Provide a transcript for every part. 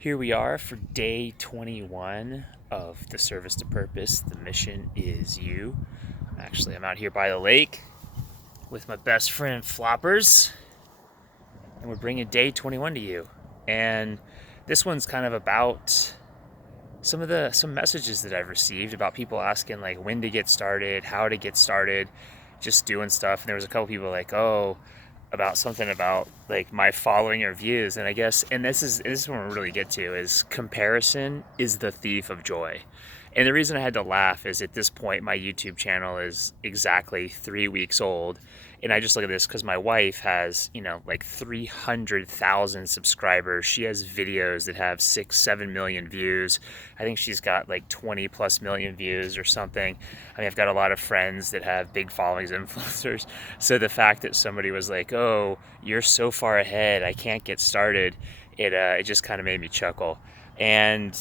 Here we are for day 21 of the Service to Purpose. The mission is you. I'm out here by the lake with my best friend Floppers, and we're bringing day 21 to you. And this one's kind of about some messages that I've received about people asking like when to get started, how to get started, just doing stuff. And there was a couple people like, oh, about something about like my following or views. And I guess, and this is what we really get to, is comparison is the thief of joy. And the reason I had to laugh is at this point my YouTube channel is exactly 3 weeks old, and I just look at this because my wife has, like 300,000 subscribers. She has videos that have 6-7 million views. I think she's got like 20 plus million views or something. I mean, I've got a lot of friends that have big followings, influencers. So the fact that somebody was like, "Oh, you're so far ahead, I can't get started," it just kind of made me chuckle. And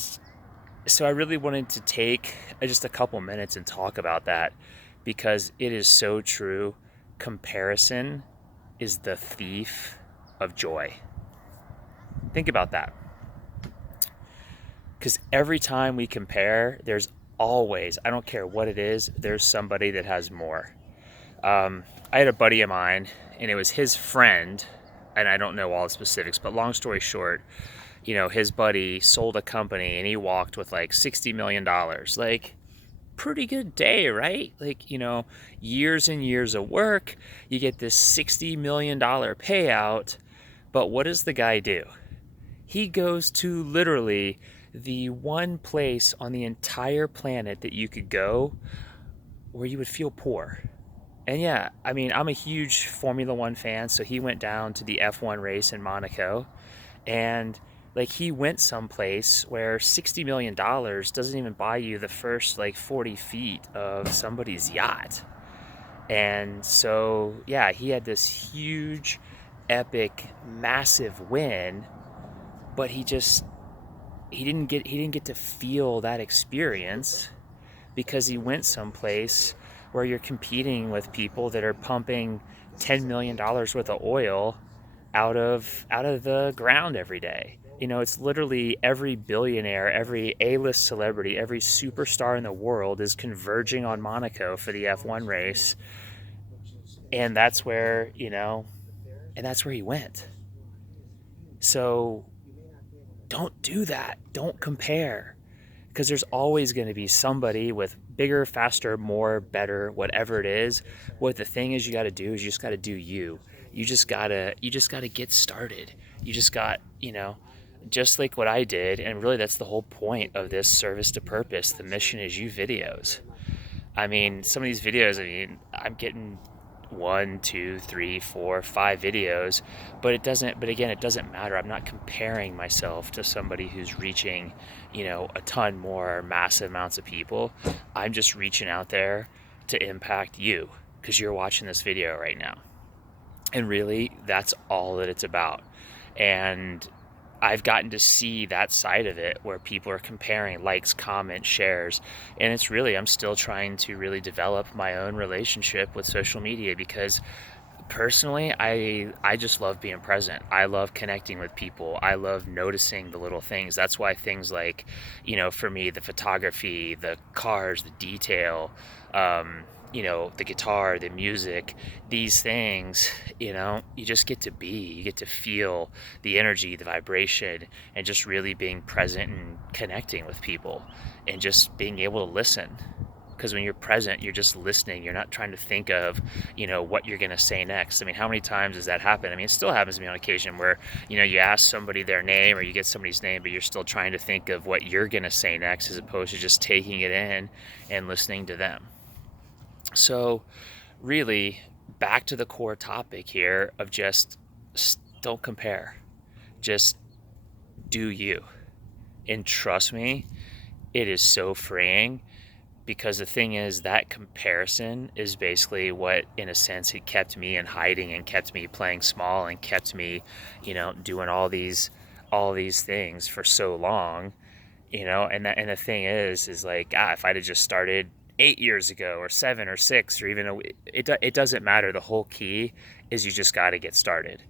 so I really wanted to take just a couple minutes and talk about that because it is so true. Comparison is the thief of joy. Think about that. Because every time we compare, there's always, I don't care what it is, there's somebody that has more. I had a buddy of mine, and it was his friend, and I don't know all the specifics, but long story short, his buddy sold a company and he walked with like $60 million. Like, pretty good day, right? Like, years and years of work, you get this $60 million payout. But what does the guy do? He goes to literally the one place on the entire planet that you could go where you would feel poor. And yeah, I mean, I'm a huge Formula One fan, so he went down to the F1 race in Monaco, and like he went someplace where $60 million doesn't even buy you the first like 40 feet of somebody's yacht. And so, yeah, he had this huge, epic, massive win, but he didn't get to feel that experience because he went someplace where you're competing with people that are pumping $10 million worth of oil out of the ground every day. It's literally every billionaire, every A-list celebrity, every superstar in the world is converging on Monaco for the F1 race. And that's where he went. So don't do that. Don't compare. Because there's always going to be somebody with bigger, faster, more, better, whatever it is. What the thing is you got to do is you just got to do you. You just got to get started. You just got, just like what I did, and really that's the whole point of this Service to Purpose, the mission is you videos. I mean, some of these videos, I'm getting 1, 2, 3, 4, 5 videos, but it doesn't matter. I'm not comparing myself to somebody who's reaching, a ton more massive amounts of people. I'm just reaching out there to impact you because you're watching this video right now. And really, that's all that it's about. And I've gotten to see that side of it where people are comparing likes, comments, shares. And I'm still trying to really develop my own relationship with social media because personally, I just love being present. I love connecting with people. I love noticing the little things. That's why things like, for me, the photography, the cars, the detail, the guitar, the music, these things, you just get to be, you get to feel the energy, the vibration, and just really being present and connecting with people and just being able to listen. Because when you're present, you're just listening. You're not trying to think of, what you're going to say next. I mean, how many times does that happen? I mean, it still happens to me on occasion where, you ask somebody their name or you get somebody's name, but you're still trying to think of what you're going to say next as opposed to just taking it in and listening to them. So really, back to the core topic here of just don't compare. Just do you. And trust me, it is so freeing. Because the thing is, that comparison is basically what, in a sense, it kept me in hiding and kept me playing small and kept me, doing all these things for so long, and the thing is like, if I'd have just started 8 years ago or 7 or 6 or even it doesn't matter. The whole key is you just got to get started.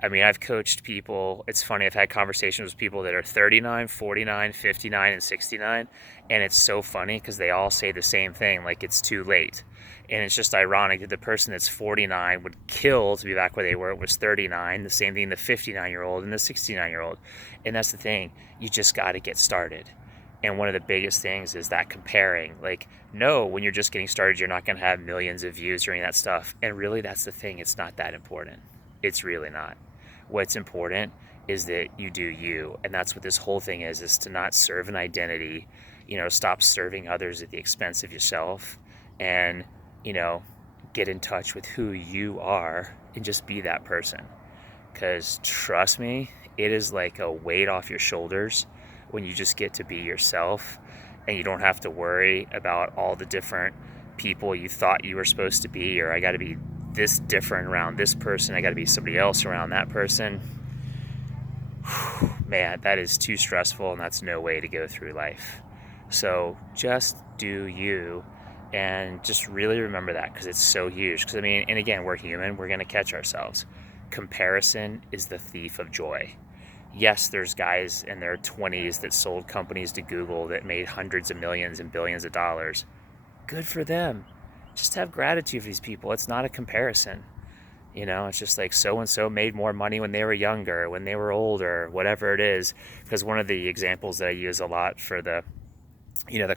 I mean, I've coached people. It's funny, I've had conversations with people that are 39, 49, 59, and 69. And it's so funny because they all say the same thing, like it's too late. And it's just ironic that the person that's 49 would kill to be back where they were, was 39. The same thing the 59-year-old and the 69-year-old. And that's the thing. You just got to get started. And one of the biggest things is that comparing. Like, no, when you're just getting started, you're not going to have millions of views or any of that stuff. And really, that's the thing. It's not that important. It's really not. What's important is that you do you. And that's what this whole thing is to not serve an identity, stop serving others at the expense of yourself, and, get in touch with who you are and just be that person. Because trust me, it is like a weight off your shoulders when you just get to be yourself and you don't have to worry about all the different people you thought you were supposed to be, or I got to be this different around this person, I got to be somebody else around that person. Man, that is too stressful, and that's no way to go through life. So just do you, and just really remember that, because it's so huge. Because I mean, and again, we're human, we're going to catch ourselves. Comparison is the thief of joy. Yes, there's guys in their 20s that sold companies to Google that made hundreds of millions and billions of dollars. Good for them. Just have gratitude for these people. It's not a comparison. It's just like so-and-so made more money when they were younger, when they were older, whatever it is. Because one of the examples that I use a lot for the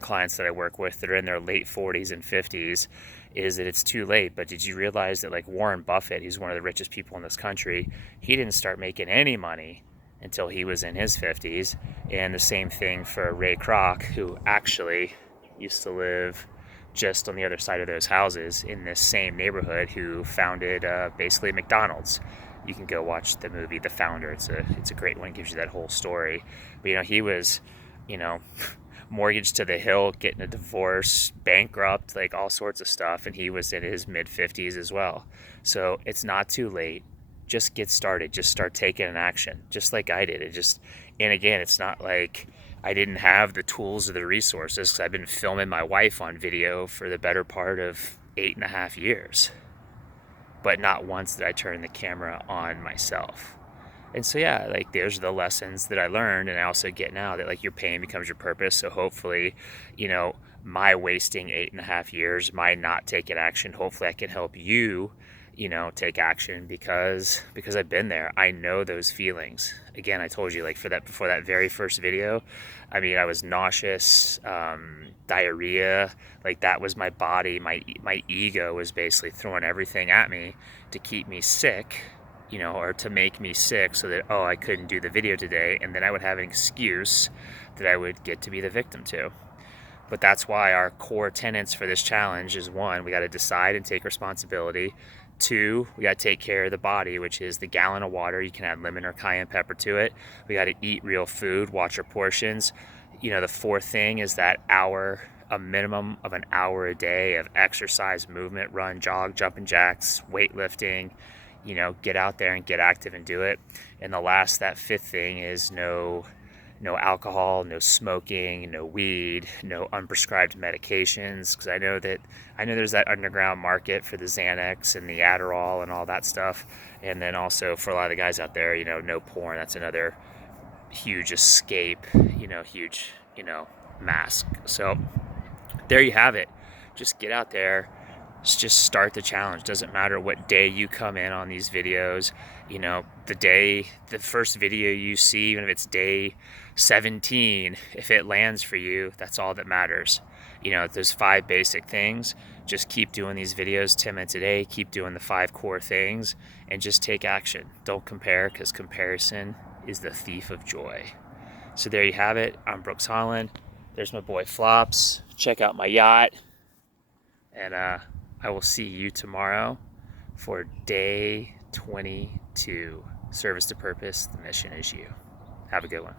clients that I work with that are in their late 40s and 50s is that it's too late. But did you realize that, like, Warren Buffett, who's one of the richest people in this country, he didn't start making any money until he was in his 50s. And the same thing for Ray Kroc, who actually used to live just on the other side of those houses in this same neighborhood, who founded basically McDonald's. You can go watch the movie The Founder. It's a great one. It gives you that whole story. But he was, mortgaged to the hill, getting a divorce, bankrupt, like all sorts of stuff, and he was in his mid-50s as well. So it's not too late. Just get started. Just start taking an action, just like I did. And again, it's not like I didn't have the tools or the resources, because I've been filming my wife on video for the better part of 8.5 years. But not once did I turn the camera on myself. And so, yeah, like, those are the lessons that I learned. And I also get now that, like, your pain becomes your purpose. So hopefully, my wasting 8.5 years, my not taking action, hopefully I can help you, take action, because I've been there. I know those feelings. Again, I told you, like, before that very first video, I mean, I was nauseous, diarrhea, like, that was my body. My ego was basically throwing everything at me to keep me sick, or to make me sick, so that, I couldn't do the video today, and then I would have an excuse that I would get to be the victim to. But that's why our core tenets for this challenge is: 1, we got to decide and take responsibility. 2, we got to take care of the body, which is the gallon of water. You can add lemon or cayenne pepper to it. We got to eat real food, watch our portions. The 4th thing is that a minimum of an hour a day of exercise, movement, run, jog, jumping jacks, weightlifting. Get out there and get active and do it. And that 5th thing is no alcohol, no smoking, no weed, no unprescribed medications. Because I know there's that underground market for the Xanax and the Adderall and all that stuff. And then also for a lot of the guys out there, no porn. That's another huge escape, huge, mask. So there you have it. Just get out there. Just start the challenge. Doesn't matter what day you come in on these videos. The first video you see, even if it's day 17, if it lands for you, that's all that matters. Those 5 basic things. Just keep doing these videos 10 minutes a day. Keep doing the 5 core things, and just take action. Don't compare, because comparison is the thief of joy. So there you have it. I'm Brooks Holland. There's my boy Flops. Check out my yacht. And I will see you tomorrow for day 22. Service to purpose. The mission is you. Have a good one.